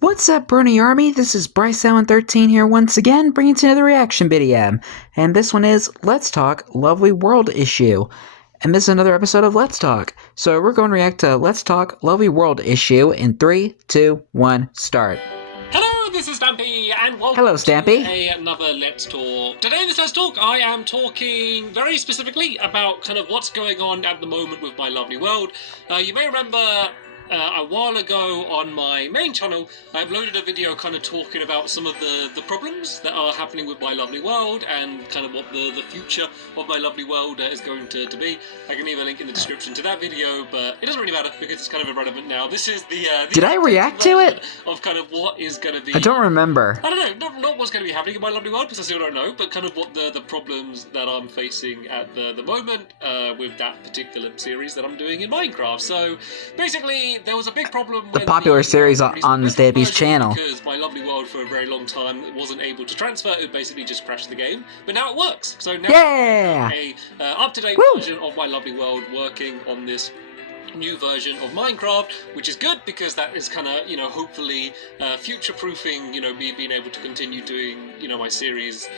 What's up, Brony Army? This is BryceAllen13 here once again, bringing to another reaction video. And this one is Let's Talk Lovely World issue. And this is another episode of Let's Talk. So we're going to react to Let's Talk Lovely World issue in 3, 2, 1, start. Hello, this is Stampy, and welcome Hello, Stampy. to another Let's Talk. Today in this Let's Talk, I am talking very specifically about kind of what's going on at the moment with My Lovely World. You may remember a while ago on my main channel, I uploaded a video kind of talking about some of the problems that are happening with My Lovely World and kind of what the future of My Lovely World is going to be. I can leave a link in the description to that video, but it doesn't really matter because it's kind of irrelevant now. This is the Did I react to it? Of kind of what is going to be... I don't remember. I don't know, not what's going to be happening in My Lovely World, because I still don't know, but kind of what the problems that I'm facing at the moment with that particular series that I'm doing in Minecraft. So, basically, there was a big problem The popular series on Stampy's channel. Because My Lovely World for a very long time wasn't able to transfer, it basically just crashed the game, but now it works. So now yeah! a up-to-date version of My Lovely World working on this new version of Minecraft, which is good because that is kind of, hopefully future-proofing, me being able to continue doing, my series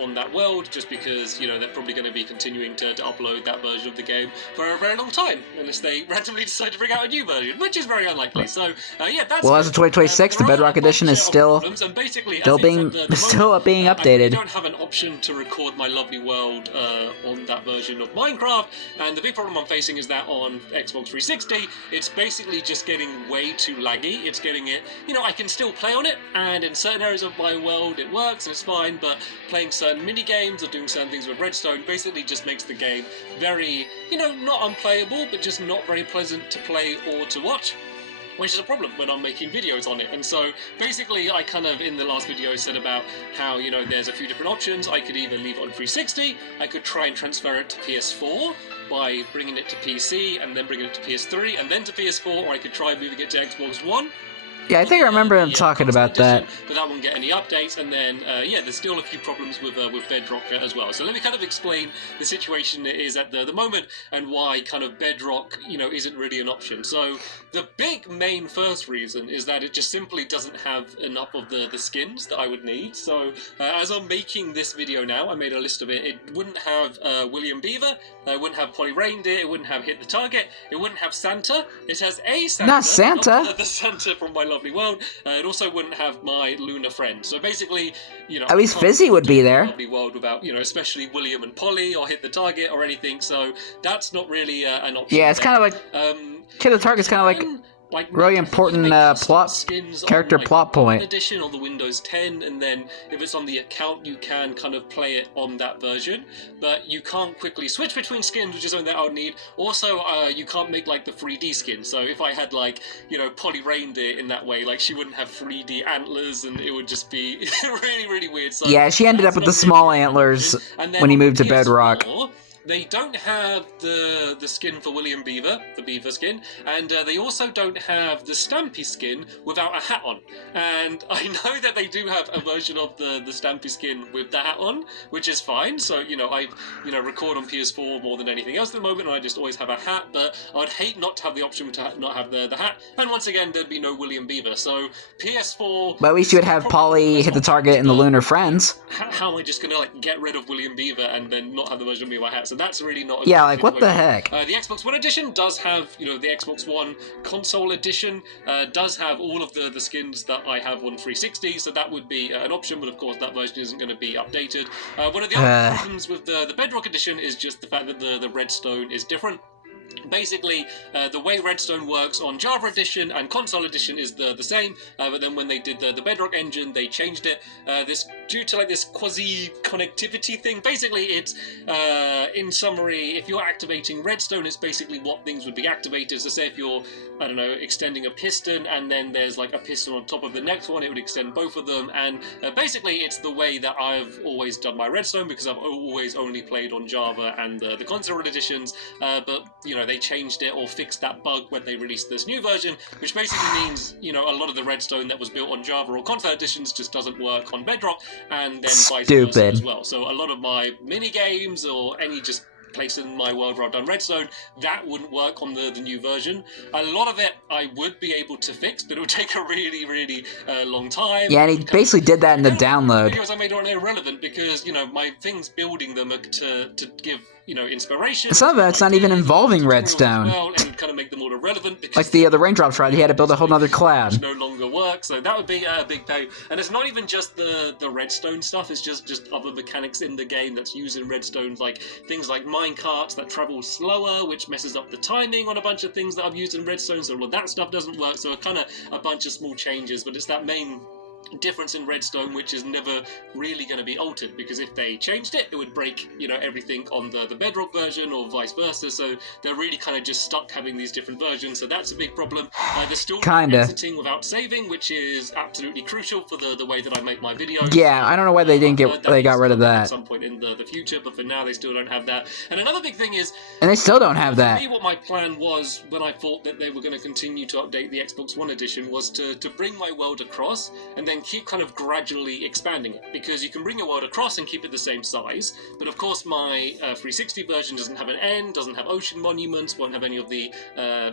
on that world, just because, they're probably going to be continuing to upload that version of the game for a very long time, unless they randomly decide to bring out a new version, which is very unlikely. So, yeah, that's... Well, as of 2026, the Bedrock Edition is still being updated. I don't have an option to record My Lovely World on that version of Minecraft, and the big problem I'm facing is that on Xbox 360, it's basically just getting way too laggy. It's getting it, I can still play on it, and in certain areas of my world it works and it's fine, but playing certain mini games or doing certain things with redstone basically just makes the game very, not unplayable, but just not very pleasant to play or to watch, which is a problem when I'm making videos on it. And so basically I kind of in the last video said about how, there's a few different options. I could either leave it on 360, I could try and transfer it to PS4 by bringing it to PC and then bringing it to PS3 and then to PS4, or I could try moving it to Xbox One. Yeah, I think I remember him talking about that. But that won't get any updates, and then, there's still a few problems with Bedrock as well. So let me kind of explain the situation it is at the moment, and why kind of Bedrock, isn't really an option. So the big main first reason is that it just simply doesn't have enough of the skins that I would need. So as I'm making this video now, I made a list of it. It wouldn't have William Beaver, it wouldn't have Polly Reindeer, it wouldn't have Hit the Target, it wouldn't have Santa. It has a Santa. Not Santa! Not the Santa from My Lovely World. It also wouldn't have my lunar friend. So basically, at least Fizzy would be there. Lovely World without, especially William and Polly or Hit the Target or anything. So that's not really an option. Yeah, it's kind of like Hit the Target's kind of like really important plot point. Edition or the Windows 10, and then if it's on the account, you can kind of play it on that version, but you can't quickly switch between skins, which is something that I would need. Also, you can't make like the 3D skin. So if I had like, Polly Reindeer in that way, like she wouldn't have 3D antlers, and it would just be really, really weird. So yeah, she ended up with the small antlers when he moved to Bedrock. They don't have the skin for William Beaver, the Beaver skin, and they also don't have the Stampy skin without a hat on. And I know that they do have a version of the Stampy skin with the hat on, which is fine. So, I record on PS4 more than anything else at the moment, and I just always have a hat, but I'd hate not to have the option to not have the hat. And once again, there'd be no William Beaver. So, PS4... But at least you would have Polly, Hit the Target, and the Lunar Friends. How am I just going to, get rid of William Beaver and then not have the version of me with my hat? So that's really not... Yeah, like, what the heck? The Xbox One edition does have, the Xbox One console edition does have all of the skins that I have on 360, so that would be an option, but of course that version isn't going to be updated. One of the other problems with the Bedrock edition is just the fact that the redstone is different. Basically, the way redstone works on Java Edition and Console Edition is the same, but then when they did the Bedrock engine, they changed it. Due to this quasi-connectivity thing. Basically, it's, in summary, if you're activating redstone, it's basically what things would be activated. So say if you're, I don't know, extending a piston, and then there's like a piston on top of the next one, it would extend both of them, and basically it's the way that I've always done my redstone, because I've always only played on Java and the Console Editions, but, they changed it or fixed that bug when they released this new version, which basically means, a lot of the redstone that was built on Java or Console Editions just doesn't work on Bedrock, and then vice versa as well. So a lot of my mini games or any just placing my world where I've done redstone, that wouldn't work on the new version. A lot of it I would be able to fix, but it would take a really, really long time. Yeah, and he basically did that in the download. Videos I made are irrelevant because, you know, my things building them are to give, you know, inspiration. Some of it's not even involving redstone. Well, and kind of make them all irrelevant because like the raindrops ride, he had to build a whole other cloud. No longer works, so that would be a big pain. And it's not even just the redstone stuff; it's just other mechanics in the game that's using redstone, like things like minecarts that travel slower, which messes up the timing on a bunch of things that I've used in redstone. So all of that stuff doesn't work. So kind of a bunch of small changes, but it's that main difference in redstone which is never really going to be altered, because if they changed it, it would break, you know, everything on the bedrock version or vice versa. So they're really kind of just stuck having these different versions, so that's a big problem. They're still exiting without saving, which is absolutely crucial for the way that I make my videos. Yeah, I don't know why they got rid of that at some point in the future, but for now they still don't have that. And another big thing is, and they still don't have that. For me, what my plan was when I thought that they were going to continue to update the Xbox One edition was to bring my world across and then keep kind of gradually expanding it, because you can bring your world across and keep it the same size, but of course my 360 version doesn't have an end, doesn't have ocean monuments, won't have any of the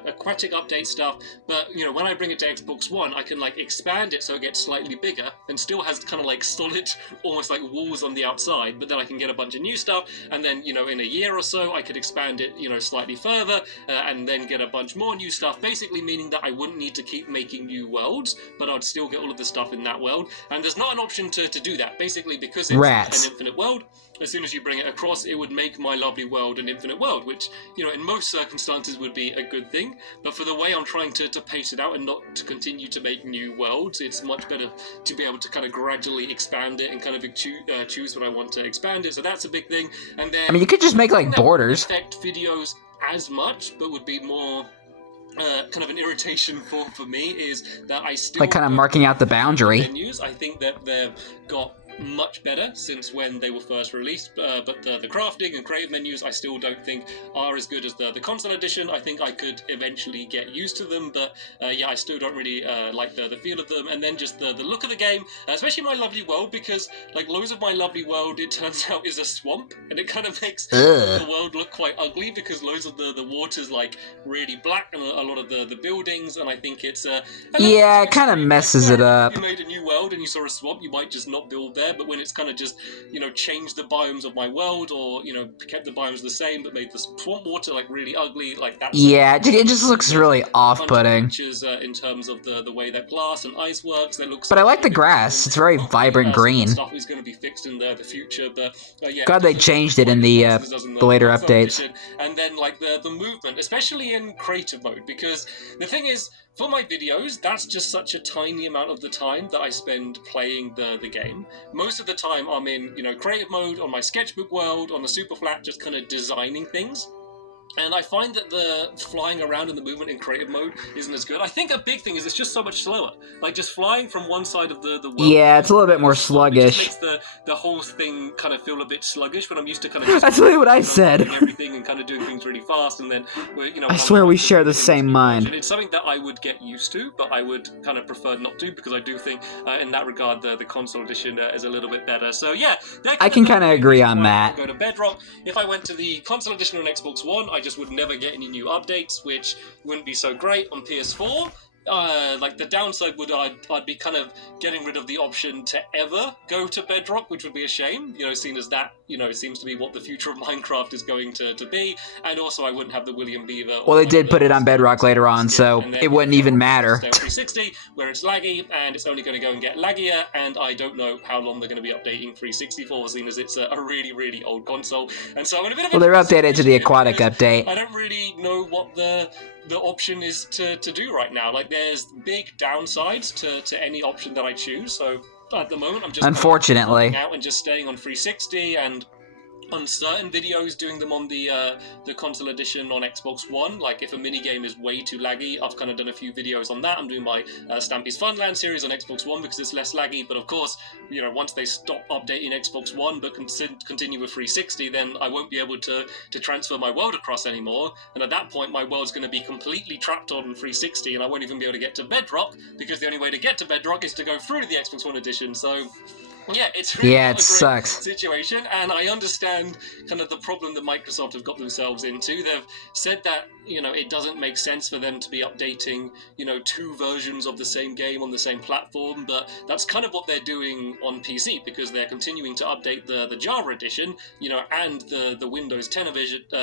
aquatic update stuff. But you know, when I bring it to Xbox One, I can like expand it so it gets slightly bigger and still has kind of like solid, almost like walls on the outside, but then I can get a bunch of new stuff, and then, you know, in a year or so I could expand it, you know, slightly further and then get a bunch more new stuff, basically meaning that I wouldn't need to keep making new worlds, but I'd still get all of the stuff in that world. And there's not an option to do that, basically, because it's an infinite world. As soon as you bring it across, it would make my lovely world an infinite world, which, you know, in most circumstances would be a good thing. But for the way I'm trying to pace it out and not to continue to make new worlds, it's much better to be able to kind of gradually expand it and kind of choose when I want to expand it. So that's a big thing. And then, I mean, you could just make like borders. Affect videos as much, but would be more kind of an irritation for me, is that I still like kind of marking out the boundary. Menus. I think that they've got much better since when they were first released, but the crafting and creative menus I still don't think are as good as the console edition. I think I could eventually get used to them, but yeah, I still don't really like the feel of them. And then just the look of the game, especially my lovely world, because like loads of my lovely world, it turns out, is a swamp, and it kind of makes the world look quite ugly, because loads of the water's like really black, and a lot of the buildings, and I think it's yeah, it kind of messes it up. If you made a new world and you saw a swamp, you might just not build there. But when it's kind of just, you know, changed the biomes of my world, or, you know, kept the biomes the same but made the swamp water like really ugly, like that. Yeah, it just looks really off-putting. In terms of the way that glass and ice works, that looks. But I like the grass; it's very vibrant green. Stuff is going to be fixed in the future, but yeah. God, they changed it in the later updates. And then like the movement, especially in creative mode, because the thing is, for my videos, that's just such a tiny amount of the time that I spend playing the game. Most of the time I'm in, you know, creative mode on my sketchbook world, on the super flat, just kind of designing things. And I find that the flying around and the movement in creative mode isn't as good. I think a big thing is it's just so much slower. Like, just flying from one side of the world... Yeah, it's a little bit more sluggish. It just makes the whole thing kind of feel a bit sluggish, when I'm used to kind of... That's really what I said. Everything and kind of doing things really fast, and then, you know... I swear we share the same mind. It's something that I would get used to, but I would kind of prefer not to, because I do think, in that regard, the console edition is a little bit better. So, yeah. I can kind of agree on that. Go to Bedrock. If I went to the console edition on Xbox One, I just would never get any new updates, which wouldn't be so great on PS4. Like, the downside would I'd be kind of getting rid of the option to ever go to Bedrock, which would be a shame, you know, seeing as that, you know, seems to be what the future of Minecraft is going to be. And also I wouldn't have the William Beaver. Well, they did put it on Bedrock later on, so it wouldn't even matter. 360, where it's laggy, and it's only going to go and get laggier, and I don't know how long they're going to be updating 360 for, seeing as it's a really, really old console. And so I'm in a bit of they're updated to the aquatic update. I don't really know what the option is to do right now. Like, there's big downsides to any option that I choose, so at the moment I'm just unfortunately out and just staying on 360, and on certain videos doing them on the console edition on Xbox One. Like, if a minigame is way too laggy, I've kind of done a few videos on that. I'm doing my Stampy's Funland series on Xbox One because it's less laggy, but of course, you know, once they stop updating Xbox One but continue with 360, then I won't be able to transfer my world across anymore, and at that point my world's going to be completely trapped on 360, and I won't even be able to get to Bedrock, because the only way to get to Bedrock is to go through the Xbox One edition. So Yeah, it's really Yeah, not it a great sucks. situation, and I understand kind of the problem that Microsoft have got themselves into. They've said that, it doesn't make sense for them to be updating, two versions of the same game on the same platform, but that's kind of what they're doing on PC, because they're continuing to update the Java edition, and the Windows 10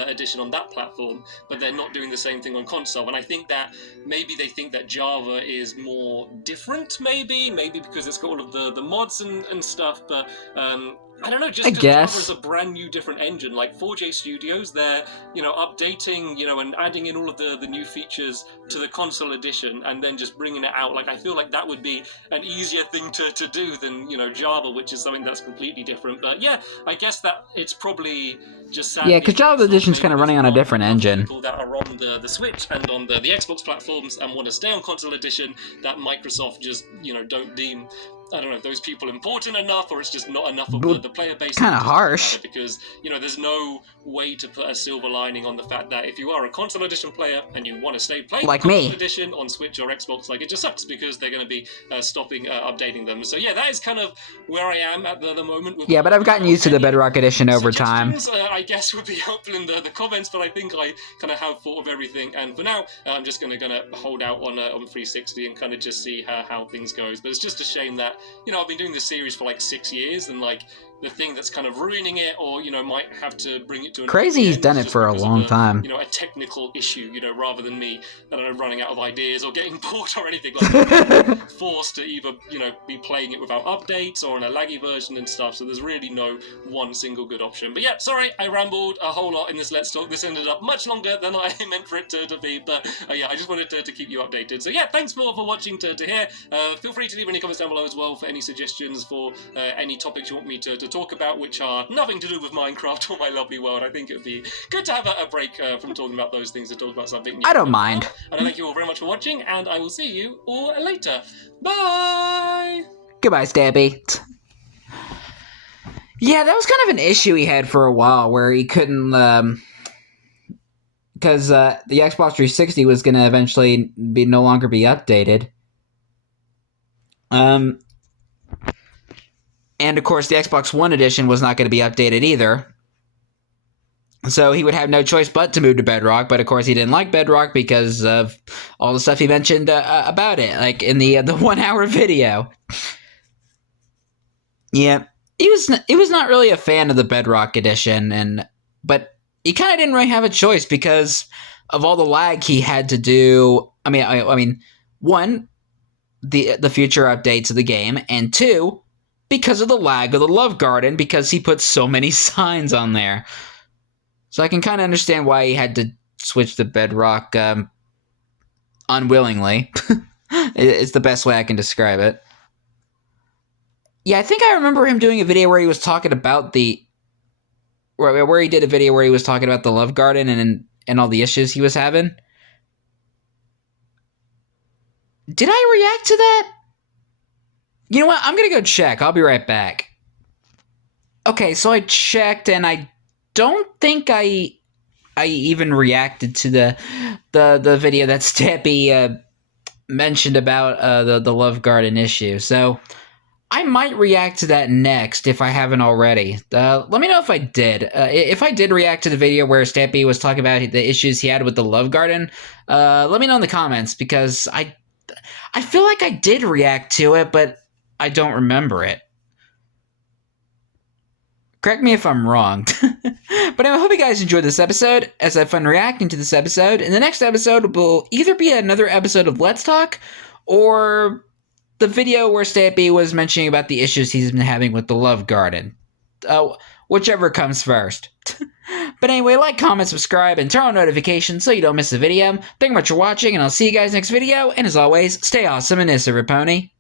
edition on that platform, but they're not doing the same thing on console. And I think that maybe they think that Java is more different, maybe because it's got all of the mods and stuff, but I don't know, just because Java is a brand new different engine, like 4J Studios, they're, updating, and adding in all of the new features to the console edition and then just bringing it out. Like, I feel like that would be an easier thing to do than, Java, which is something that's completely different. But yeah, I guess that it's probably just sad. Yeah, because Java Edition's kind of running on a different engine. People that are on the Switch and on the Xbox platforms and want to stay on console edition, that Microsoft just, don't deem, I don't know, those people important enough, or it's just not enough of the player base. Kind of harsh. Because, there's no way to put a silver lining on the fact that if you are a console edition player and you want to stay playing like console edition on Switch or Xbox, like, it just sucks because they're going to be stopping updating them. So yeah, that is kind of where I am at the moment. With but I've gotten used to the Bedrock edition over time. I guess would be helpful in the comments, but I think I kind of have thought of everything. And for now, I'm just going to hold out on 360 and kind of just see how things goes. But it's just a shame that, I've been doing this series for like 6 years, and like the thing that's kind of ruining it, or might have to bring it to an crazy he's done it for a long time. A technical issue, rather than me, I don't know, running out of ideas or getting bored or anything like that. Forced to either be playing it without updates or in a laggy version and stuff. So there's really no one single good option. But yeah, sorry, I rambled a whole lot in this Let's Talk. This ended up much longer than I meant for it to be, but yeah, I just wanted to keep you updated. So yeah, thanks for watching to here. Feel free to leave any comments down below as well for any suggestions for any topics you want me to talk about, which are nothing to do with Minecraft or my lovely world. I think it would be good to have a break from talking about those things and talk about something new. I don't mind. And I thank you all very much for watching, and I will see you all later. Bye! Goodbye, Stabby. Yeah, that was kind of an issue he had for a while, where he couldn't, because the Xbox 360 was going to eventually no longer be updated. And, of course, the Xbox One edition was not going to be updated either. So he would have no choice but to move to Bedrock, but, of course, he didn't like Bedrock because of all the stuff he mentioned about it, like in the 1 hour video. Yeah, he was not really a fan of the Bedrock edition, but he kind of didn't really have a choice because of all the lag he had to do. I mean, one, the future updates of the game, and two, because of the lag of the Love Garden, because he put so many signs on there. So I can kind of understand why he had to switch to Bedrock unwillingly. It's the best way I can describe it. Yeah, I think I remember him doing a video where he was talking about where he did a video where he was talking about the Love Garden and all the issues he was having. Did I react to that? You know what? I'm going to go check. I'll be right back. Okay, so I checked, and I don't think I even reacted to the video that Steppy mentioned about the Love Garden issue. So I might react to that next if I haven't already. Let me know if I did. If I did react to the video where Steppy was talking about the issues he had with the Love Garden, let me know in the comments, because I feel like I did react to it, but I don't remember it. Correct me if I'm wrong. But I hope you guys enjoyed this episode, as I had fun reacting to this episode. And the next episode will either be another episode of Let's Talk, or the video where Stampy was mentioning about the issues he's been having with the Love Garden. Whichever comes first. But anyway, like, comment, subscribe, and turn on notifications so you don't miss a video. Thank you much for watching, and I'll see you guys next video. And as always, stay awesome and Issa Raponi.